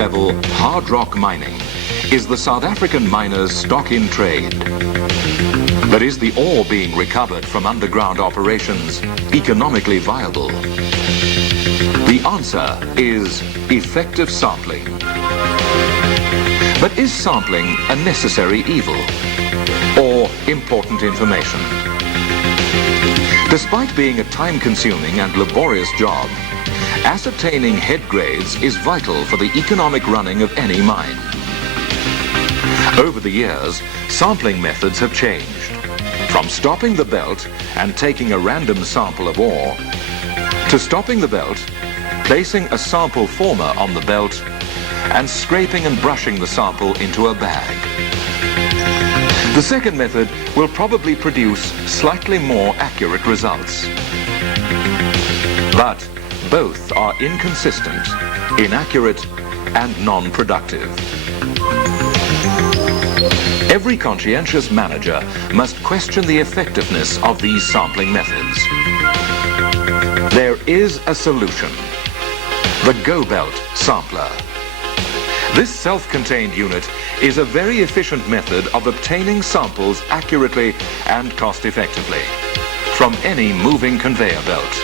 level hard rock mining is the South African miner's stock in trade. But is the ore being recovered from underground operations economically viable? The answer is effective sampling. But is sampling a necessary evil or important information? Despite being a time-consuming and laborious job, ascertaining head grades is vital for the economic running of any mine. Over the years, sampling methods have changed. From stopping the belt and taking a random sample of ore, to stopping the belt, placing a sample former on the belt, and scraping and brushing the sample into a bag. The second method will probably produce slightly more accurate results. But both are inconsistent, inaccurate, and non-productive. Every conscientious manager must question the effectiveness of these sampling methods. There is a solution: the Go Belt Sampler. This self-contained unit is a very efficient method of obtaining samples accurately and cost-effectively from any moving conveyor belt.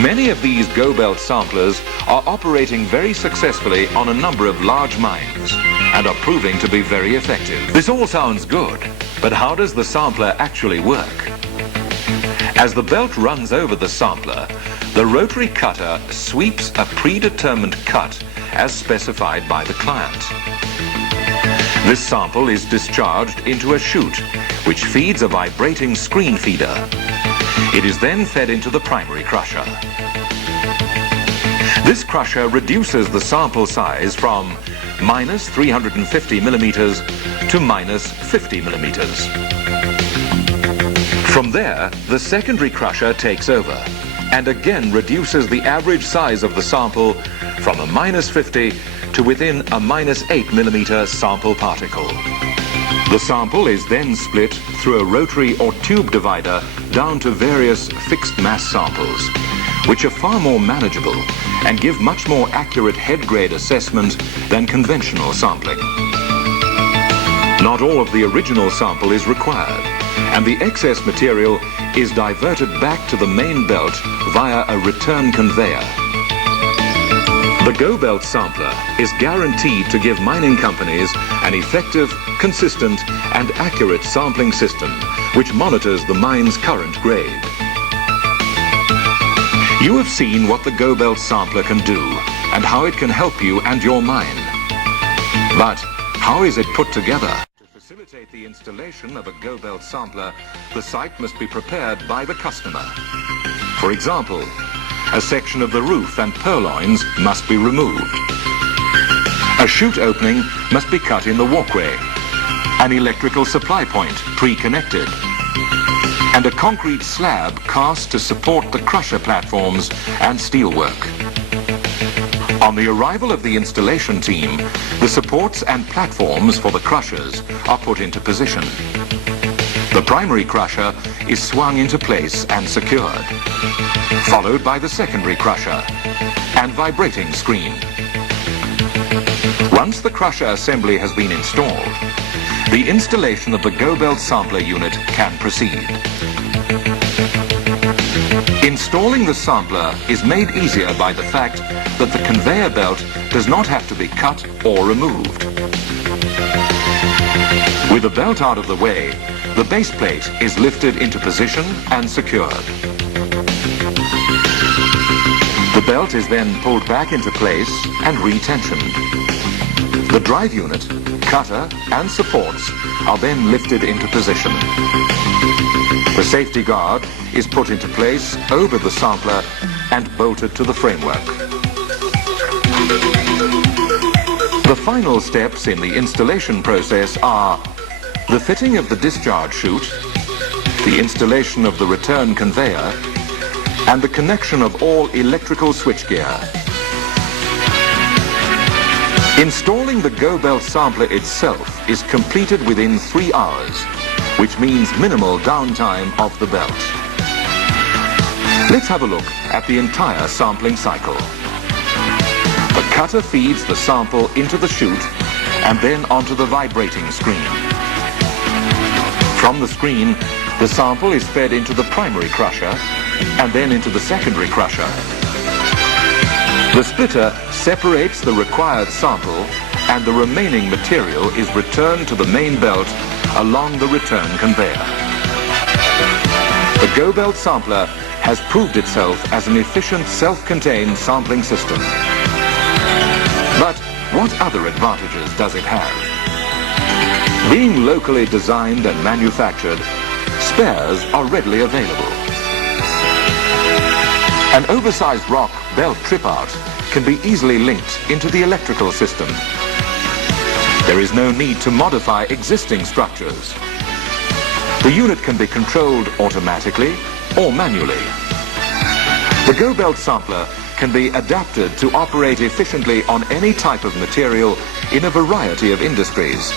Many of these Go Belt samplers are operating very successfully on a number of large mines and are proving to be very effective. This all sounds good, but how does the sampler actually work? As the belt runs over the sampler, the rotary cutter sweeps a predetermined cut as specified by the client. This sample is discharged into a chute, which feeds a vibrating screen feeder. It is then fed into the primary crusher. This crusher reduces the sample size from minus 350 millimeters to minus 50 millimeters. From there, the secondary crusher takes over and again reduces the average size of the sample from a minus 50 to within a minus 8 millimeter sample particle. The sample is then split through a rotary or tube divider down to various fixed mass samples, which are far more manageable and give much more accurate head grade assessment than conventional sampling. Not all of the original sample is required, and the excess material is diverted back to the main belt via a return conveyor. The Go Belt Sampler is guaranteed to give mining companies an effective, consistent, and accurate sampling system which monitors the mine's current grade. You have seen what the Go Belt Sampler can do and how it can help you and your mine. But how is it put together? To facilitate the installation of a Go Belt Sampler, the site must be prepared by the customer. For example, a section of the roof and purloins must be removed. A chute opening must be cut in the walkway. An electrical supply point pre-connected. And a concrete slab cast to support the crusher platforms and steelwork. On the arrival of the installation team, the supports and platforms for the crushers are put into position. The primary crusher is swung into place and secured, followed by the secondary crusher and vibrating screen. Once the crusher assembly has been installed, the installation of the Go Belt Sampler unit can proceed. Installing the sampler is made easier by the fact that the conveyor belt does not have to be cut or removed. With the belt out of the way, the base plate is lifted into position and secured. The belt is then pulled back into place and retensioned. The drive unit, cutter, and supports are then lifted into position. The safety guard is put into place over the sampler and bolted to the framework. The final steps in the installation process are the fitting of the discharge chute, the installation of the return conveyor, and the connection of all electrical switchgear. Installing the Go Belt Sampler itself is completed within 3 hours, which means minimal downtime of the belt. Let's have a look at the entire sampling cycle. The Cutter feeds the sample into the chute and then onto the vibrating screen. From the screen, the sample is fed into the primary crusher and then into the secondary crusher. The splitter separates the required sample and the remaining material is returned to the main belt along the return conveyor. The Go Belt sampler has proved itself as an efficient self-contained sampling system. But what other advantages does it have? Being locally designed and manufactured, spares are readily available. An oversized rock belt trip-out can be easily linked into the electrical system. There is no need to modify existing structures. The unit can be controlled automatically or manually. The Go Belt sampler can be adapted to operate efficiently on any type of material in a variety of industries.